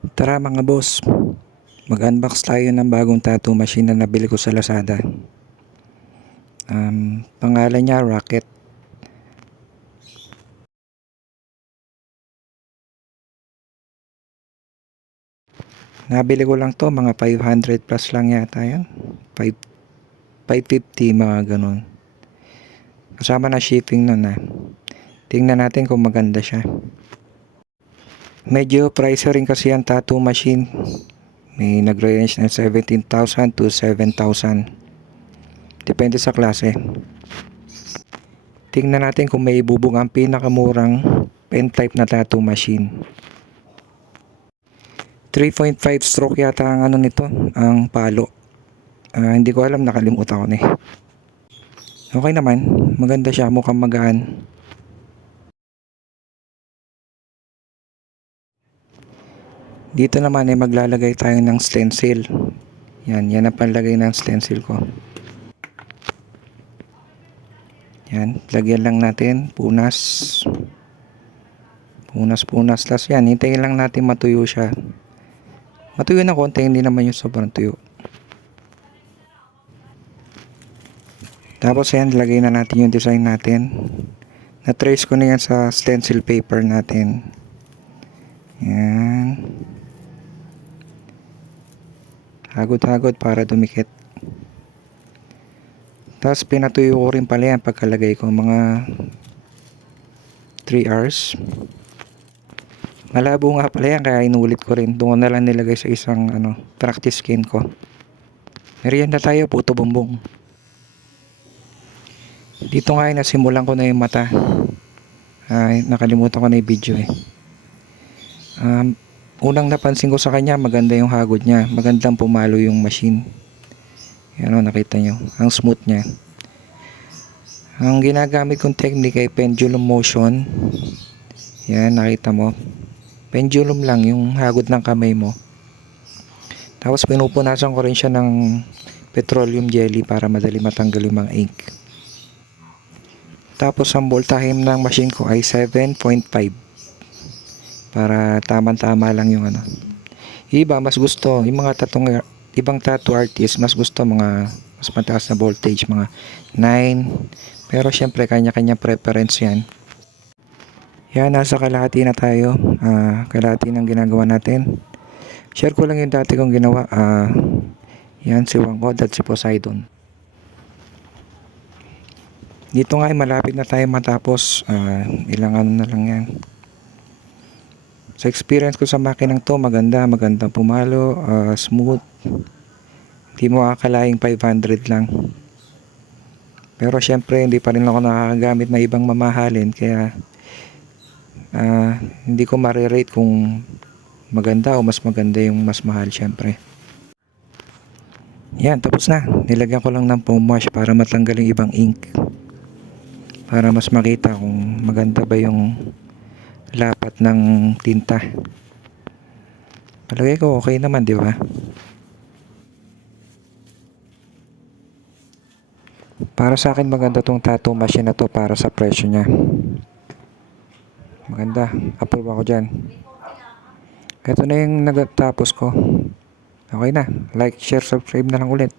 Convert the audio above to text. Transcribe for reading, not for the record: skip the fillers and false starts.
Tara mga boss, mag-unbox tayo ng bagong tattoo machine na nabili ko sa Lazada. Pangalan niya Rocket. Nabili ko lang to, mga 500 plus lang yata yan. 5, 550 mga ganun. Kasama na shipping nun na. Tingnan natin kung maganda siya. Medyo pricey rin kasi ang tattoo machine. May nagre-range ng 17,000 to 7,000. Depende sa klase. Tingnan natin kung may ibubog ang pinakamurang pen type na tattoo machine. 3.5 stroke yata ang ano nito, ang palo. Hindi ko alam, nakalimutan ko na eh. Okay naman, maganda siya, mukhang magaan. Dito naman ay maglalagay tayo ng stencil. Yan ang panlagay ng stencil ko. Yan, lagyan lang natin, punas. Punas, tas yan, hintayin lang natin matuyo siya. Matuyo na konti, hindi naman yung sobrang tuyo. Tapos yan, lagay na natin yung design natin. Na-trace ko na yan sa stencil paper natin. Yan. Hagod-hagod para dumikit. Tapos pinatuyo ko rin pala yan pagkalagay ko, mga 3 hours. Malabo nga pala yan, kaya inulit ko rin. Doon na lang nilagay sa isang practice skin ko. Merienda tayo, puto bumbong. Dito nga ay nasimulan ko na yung mata. Nakalimutan ko na yung video eh. Unang napansin ko sa kanya, maganda yung hagod niya. Magandang pumalo yung machine. Yan o, nakita nyo. Ang smooth niya. Ang ginagamit kong technique ay pendulum motion. Yan, nakita mo. Pendulum lang yung hagod ng kamay mo. Tapos pinupunasan ko rin siya ng petroleum jelly para madali matanggal yung mga ink. Tapos ang voltahe ng machine ko ay 7.5 para tamang-tama lang yung Iba mas gusto, yung mga ibang tattoo artist mas gusto mga mas mataas na voltage, mga 9. Pero syempre kanya-kanya preference yan. Yan, nasa kalahati na tayo. Kalahati ng ginagawa natin. Share ko lang yung dati kong ginawa. Yan, si Wangod at si Poseidon. Dito nga ay malapit na tayo matapos. Ilang na lang yan. Sa experience ko sa makinang to, magandang pumalo, smooth. Hindi mo akalaing 500 lang. Pero syempre hindi pa rin ako nakakagamit na ibang mamahalin, kaya hindi ko ma-rate kung maganda o mas maganda yung mas mahal syempre. Yan, tapos na. Nilagyan ko lang ng foam wash para matanggal yung ibang ink. Para mas makita kung maganda ba yung lapat ng tinta. Palagay ko okay naman, di ba? Para sa akin maganda tong tattoo machine na to para sa presyo niya. Maganda, approve ako dyan. Ito na yung nagatapos ko. Okay na, like, share, subscribe na lang ulit.